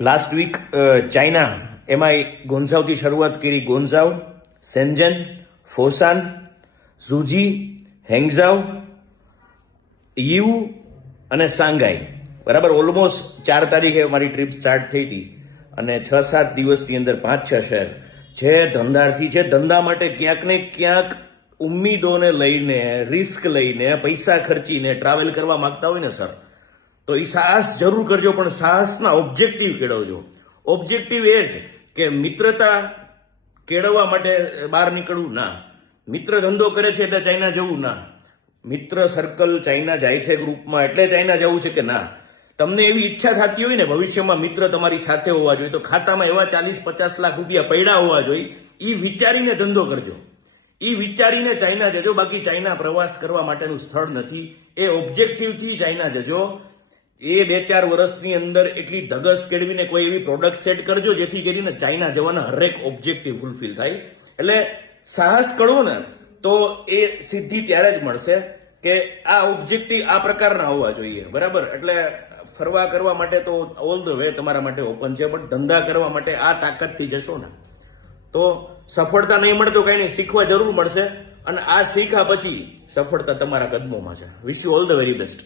Last week China એમાં ગોન્ઝાવથી શરૂઆત કરી. ગોન્ઝાવ, શેન્ઝન, ફોસાન, ઝુજી, હેંગઝાવ, યીવુ અને સાંઘાઈ. બરાબર, ઓલમોસ્ટ 4 તારીખે મારી ટ્રીપ સ્ટાર્ટ થઈ હતી અને 6-7 દિવસની અંદર 5-6 શહેર જે ધંધાર્થી છે, ધંધા માટે ક્યાંક ને ક્યાંક ઉમ્મીદોને લઈને, રિસ્ક લઈને, પૈસા ખર્ચીને ટ્રાવેલ કરવા માંગતા હોય ને સર, તો એ સાહસ જરૂર કરજો, પણ સાહસના ઓબ્જેક્ટિવ કેળવજો. ઓબ્જેક્ટિવ એ જ કે મિત્રતા કેળવવા માટે બહાર નીકળવું ના, મિત્ર ધંધો કરે છે એટલે ચાઇના જવું ના, મિત્ર સર્કલ ચાઇના જાય છે ગ્રુપમાં એટલે ચાઇના જવું છે કે ના. તમને એવી ઈચ્છા થતી હોય ને ભવિષ્યમાં મિત્ર તમારી સાથે હોવા જોઈએ, તો ખાતામાં એવા 40-50 લાખ રૂપિયા પડ્યા હોવા જોઈએ, એ વિચારીને ધંધો કરજો, એ વિચારીને ચાઇના જજો. બાકી ચાઇના પ્રવાસ કરવા માટેનું સ્થળ નથી. એ ઓબ્જેક્ટિવથી ચાઇના જજો. એ 2-4 વર્ષની અંદર એટલી ધગસ કેળવીને કોઈ એવી પ્રોડક્ટ સેટ કરજો જેથી કરીને ચાઇના જવાના હરેક ઓબ્જેક્ટિવ ફૂલફિલ થાય. એટલે સાહસ કરવો ને તો એ સિદ્ધિ ત્યારે જ મળશે કે આ ઓબ્જેક્ટિવ આ પ્રકારના હોવા જોઈએ. બરાબર, એટલે ફરવા કરવા માટે તો ઓલ ધ વે તમારા માટે ઓપન છે, પણ ધંધા કરવા માટે આ તાકાતથી જશો ને તો સફળતા નહીં મળે તો કઈ નહીં, શીખવા જરૂર મળશે, અને આ શીખ્યા પછી સફળતા તમારા કદમોમાં છે. Wish you all the very best.